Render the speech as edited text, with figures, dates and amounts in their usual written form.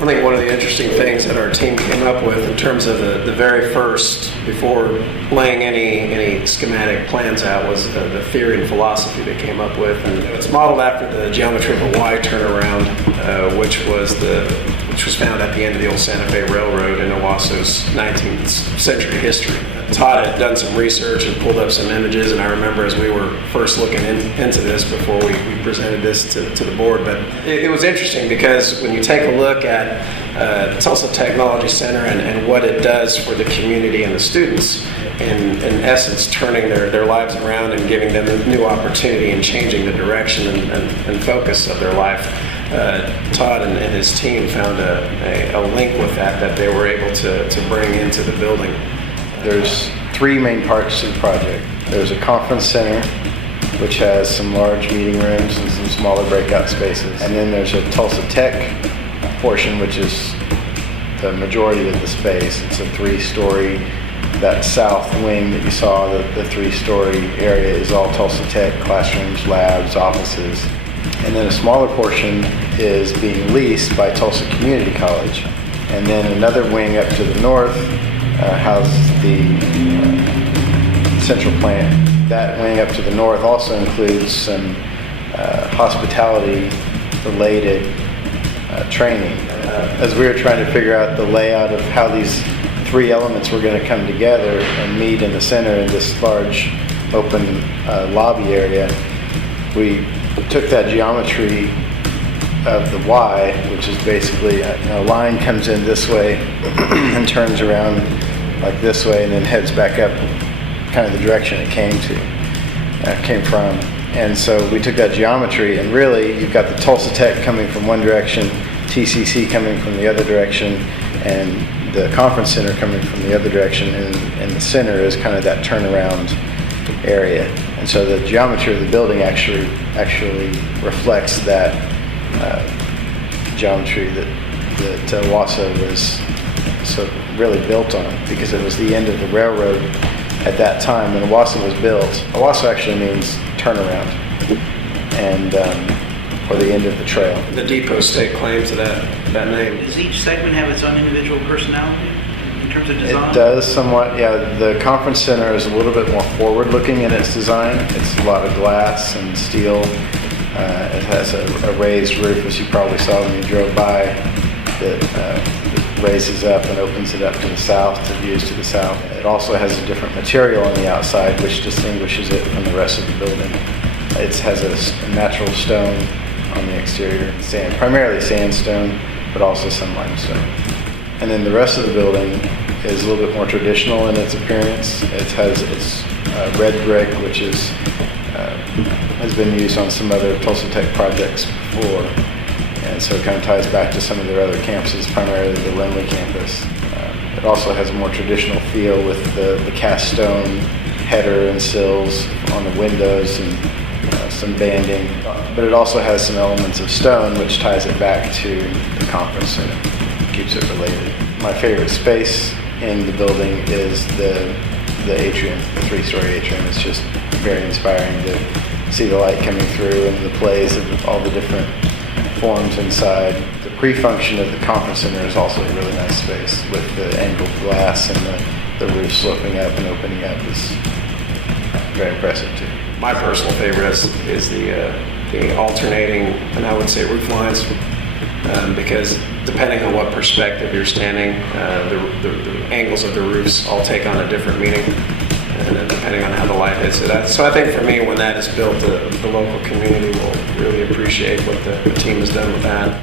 I think one of the interesting things that our team came up with in terms of the very first, before laying any schematic plans out, was the theory and philosophy they came up with. And it's modeled after the geometry of a Y turnaround, which was found at the end of the old Santa Fe Railroad in Owasso's 19th century history. Todd had done some research and pulled up some images, and I remember as we were first looking into this before we presented this to the board. But it was interesting because when you take a look at Tulsa Technology Center and what it does for the community and the students, in essence turning their lives around and giving them a new opportunity and changing the direction and focus of their life, Todd and his team found a link with that they were able to bring into the building. There's three main parts to the project. There's a conference center, which has some large meeting rooms and some smaller breakout spaces. And then there's a Tulsa Tech portion, which is the majority of the space. It's a three-story. That south wing that you saw, the three-story area, is all Tulsa Tech, classrooms, labs, offices. And then a smaller portion is being leased by Tulsa Community College. And then another wing up to the north houses the central plant. That wing up to the north also includes some hospitality-related training. As we were trying to figure out the layout of how these three elements were going to come together and meet in the center in this large open lobby area, we took that geometry of the Y, which is basically a line comes in this way and turns around like this way and then heads back up kind of the direction it came from. And so we took that geometry, and really you've got the Tulsa Tech coming from one direction, TCC coming from the other direction, and the conference center coming from the other direction, and the center is kind of that turnaround area. And so the geometry of the building actually reflects that geometry that Owasso was really built on, because it was the end of the railroad at that time when Owasso was built. Owasso actually means turnaround, and or the end of the trail. The depot stake claim to that name. Does each segment have its own individual personality in terms of design? It does somewhat, yeah. The conference center is a little bit more forward-looking in its design. It's a lot of glass and steel. It has a raised roof, as you probably saw when you drove by, that raises up and opens it up to the south, to views to the south. It also has a different material on the outside, which distinguishes it from the rest of the building. It has a natural stone on the exterior, primarily sandstone, but also some limestone. And then the rest of the building is a little bit more traditional in its appearance. It has its red brick, which has been used on some other Tulsa Tech projects before. And so it kind of ties back to some of their other campuses, primarily the Lindley campus. It also has a more traditional feel with the cast stone header and sills on the windows and some banding. But it also has some elements of stone, which ties it back to the conference center, keeps it related. My favorite space in the building is the atrium, the three-story atrium. It's just very inspiring to see the light coming through and the plays of all the different forms inside. The pre-function of the conference center is also a really nice space with the angled glass, and the roof sloping up and opening up is very impressive too. My personal favorite is the alternating, and I would say, roof lines, because depending on what perspective you're standing, the angles of the roofs all take on a different meaning, and then depending on how the light hits it. So I think for me, when that is built, the local community will really appreciate what the team has done with that.